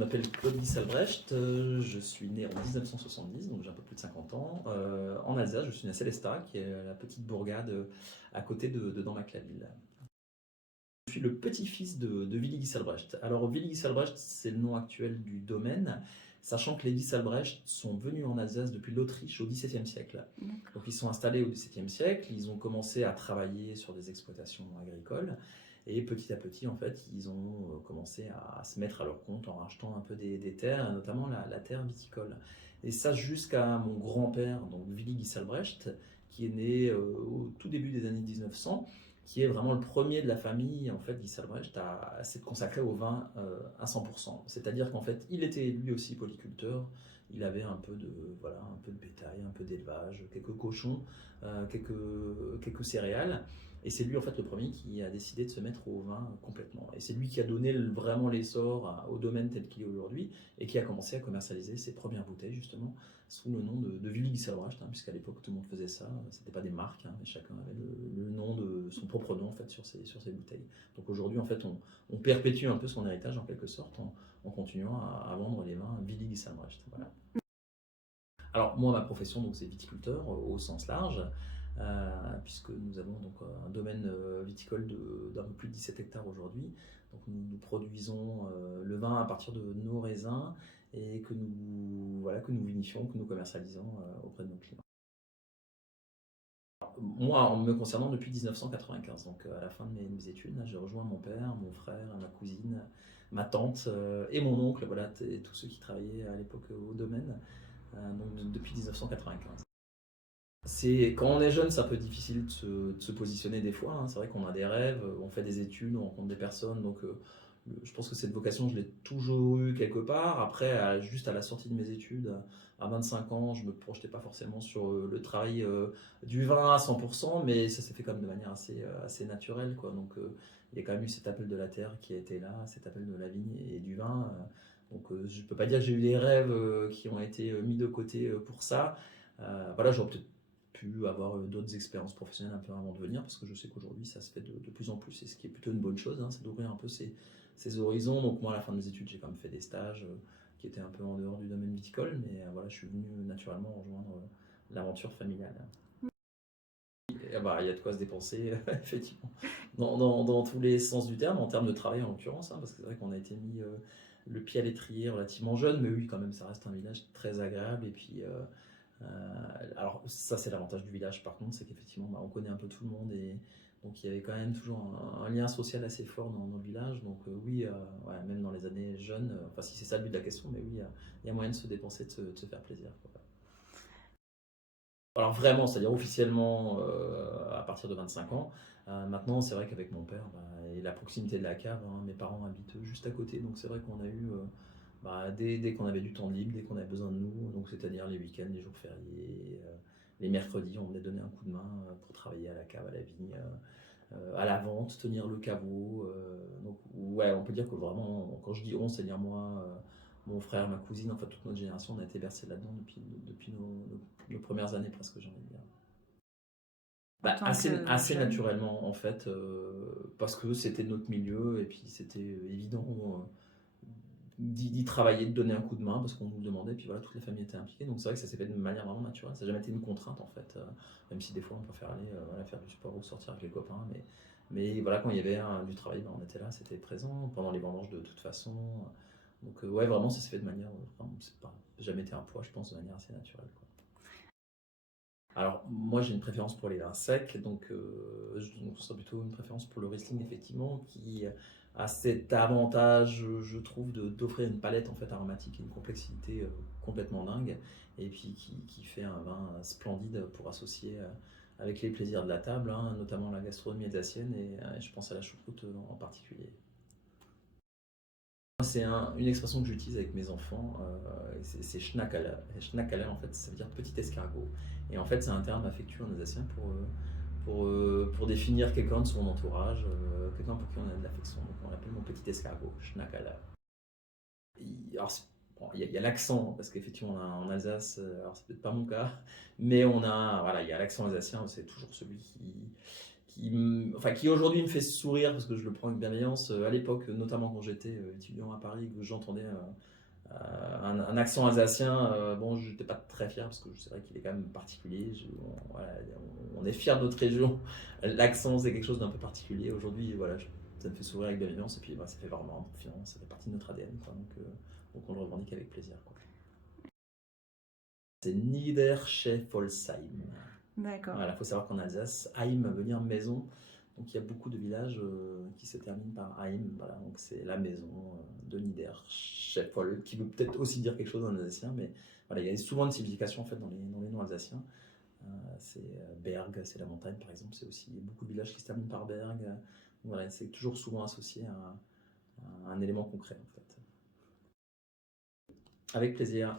Je m'appelle Claude Gisselbrecht, je suis né en 1970, donc j'ai un peu plus de 50 ans, en Alsace. Je suis né à Sélestat, qui est la petite bourgade à côté de Dampmark-la-Ville. Je suis le petit-fils de Willy Gisselbrecht. Alors Willy Gisselbrecht, c'est le nom actuel du domaine, sachant que les Gisselbrecht sont venus en Alsace depuis l'Autriche au XVIIe siècle. Donc ils sont installés au XVIIe siècle, ils ont commencé à travailler sur des exploitations agricoles. Et petit à petit, en fait, ils ont commencé à se mettre à leur compte en rachetant un peu des terres, et notamment la terre viticole. Et ça jusqu'à mon grand-père, donc Willy Gisselbrecht, qui est né au tout début des années 1900, qui est vraiment le premier de la famille, en fait, Gisselbrecht, à s'être consacré au vin à 100%. C'est-à-dire qu'en fait, il était lui aussi polyculteur. Il avait un peu de bétail, un peu d'élevage, quelques cochons, quelques céréales. Et c'est lui en fait le premier qui a décidé de se mettre au vin complètement. Et c'est lui qui a donné vraiment l'essor au domaine tel qu'il est aujourd'hui et qui a commencé à commercialiser ses premières bouteilles justement sous le nom de Willy Gisselbrecht, puisqu'à l'époque tout le monde faisait ça. C'était pas des marques, mais chacun avait le nom de son propre nom en fait sur ses bouteilles. Donc aujourd'hui en fait on perpétue un peu son héritage en quelque sorte en continuant à vendre les vins Willy Gisselbrecht. Voilà. Alors moi ma profession donc c'est viticulteur au sens large. Puisque nous avons donc un domaine viticole d'un peu plus de 17 hectares aujourd'hui. Donc nous produisons le vin à partir de nos raisins et que nous vinifions, que nous commercialisons auprès de nos clients. Moi, en me concernant depuis 1995, donc à la fin de mes études, j'ai rejoint mon père, mon frère, ma cousine, ma tante et mon oncle, voilà, tous ceux qui travaillaient à l'époque au domaine, donc depuis 1995. Quand on est jeune, c'est un peu difficile de se positionner des fois. C'est vrai qu'on a des rêves, on fait des études, on rencontre des personnes. Donc, je pense que cette vocation, je l'ai toujours eue quelque part. Après, juste à la sortie de mes études, à 25 ans, je ne me projetais pas forcément sur le travail du vin à 100%, mais ça s'est fait quand même de manière assez naturelle, quoi. Donc, il y a quand même eu cet appel de la terre qui a été là, cet appel de la vigne et du vin. Donc, je ne peux pas dire que j'ai eu des rêves qui ont été mis de côté pour ça. Voilà, j'aurais peut-être pu avoir d'autres expériences professionnelles un peu avant de venir, parce que je sais qu'aujourd'hui ça se fait de plus en plus, et ce qui est plutôt une bonne chose, c'est d'ouvrir un peu ces horizons. Donc moi à la fin de mes études j'ai quand même fait des stages qui étaient un peu en dehors du domaine viticole, mais voilà, je suis venu naturellement rejoindre l'aventure familiale. Il y a de quoi se dépenser, effectivement, dans tous les sens du terme, en termes de travail en l'occurrence, parce que c'est vrai qu'on a été mis le pied à l'étrier relativement jeune, mais oui, quand même, ça reste un village très agréable. Et puis, alors, ça, c'est l'avantage du village, par contre, c'est qu'effectivement, on connaît un peu tout le monde. Et donc, il y avait quand même toujours un lien social assez fort dans le village. Donc, oui, ouais, même dans les années jeunes, enfin, si c'est ça le but de la question, mais oui, il y a moyen de se dépenser, de se faire plaisir, quoi. Alors vraiment, c'est-à-dire officiellement à partir de 25 ans. Maintenant, c'est vrai qu'avec mon père et la proximité de la cave, mes parents habitent juste à côté, donc c'est vrai qu'on a eu, dès qu'on avait du temps libre, dès qu'on avait besoin de nous, donc c'est-à-dire les week-ends, les jours fériés, les mercredis, on venait donner un coup de main pour travailler à la cave, à la vigne, à la vente, tenir le caveau. Donc ouais, on peut dire que vraiment, quand je dis on, c'est-à-dire moi, mon frère, ma cousine, enfin toute notre génération, on a été bercé là-dedans depuis nos premières années presque, j'ai envie de dire. Assez naturellement en fait, parce que c'était notre milieu et puis c'était évident d'y travailler, de donner un coup de main parce qu'on nous le demandait, puis voilà, toute la famille était impliquée. Donc c'est vrai que ça s'est fait de manière vraiment naturelle, ça n'a jamais été une contrainte en fait, même si des fois on préfère aller voilà, faire du sport ou sortir avec les copains, mais voilà, quand il y avait du travail, on était là, c'était présent, pendant les vendanges de toute façon. Donc ouais, vraiment ça s'est fait de manière, vraiment, c'est pas jamais été un poids, je pense, de manière assez naturelle, quoi. Alors, moi, j'ai une préférence pour les vins secs, donc ce serait plutôt une préférence pour le Riesling, effectivement, qui a cet avantage, je trouve, d'offrir une palette en fait aromatique et une complexité complètement dingue, et puis qui fait un vin splendide pour associer avec les plaisirs de la table, notamment la gastronomie alsacienne, et je pense à la choucroute en particulier. C'est une expression que j'utilise avec mes enfants, c'est Schnackerle. Et Schnackerle, en fait, ça veut dire petit escargot. Et en fait, c'est un terme affectueux en alsacien pour définir quelqu'un de son entourage, quelqu'un pour qui on a de l'affection. Donc on l'appelle mon petit escargot, Schnackerle. Alors, bon, il y a l'accent, parce qu'effectivement, en Alsace, alors c'est peut-être pas mon cas, mais voilà, il y a l'accent alsacien, c'est toujours celui qui aujourd'hui me fait sourire parce que je le prends avec bienveillance. À l'époque, notamment quand j'étais étudiant à Paris, que j'entendais un accent alsacien, bon, je n'étais pas très fier parce que c'est vrai qu'il est quand même particulier. Voilà, on est fier de notre région. L'accent, c'est quelque chose d'un peu particulier. Aujourd'hui, voilà, ça me fait sourire avec bienveillance et puis ça fait vraiment confiance, ça fait partie de notre ADN, quoi. Donc on le revendique avec plaisir, quoi. C'est Niederscheffolsheim. D'accord. Voilà, il faut savoir qu'en Alsace, Heim veut dire maison. Donc il y a beaucoup de villages qui se terminent par Heim. Voilà, donc c'est la maison de Niederscheffol, qui veut peut-être aussi dire quelque chose en alsacien, mais voilà, il y a souvent une signification en fait dans les noms alsaciens. C'est Berg, c'est la montagne par exemple. C'est aussi beaucoup de villages qui se terminent par Berg. Voilà, c'est toujours souvent associé à un élément concret en fait. Avec plaisir.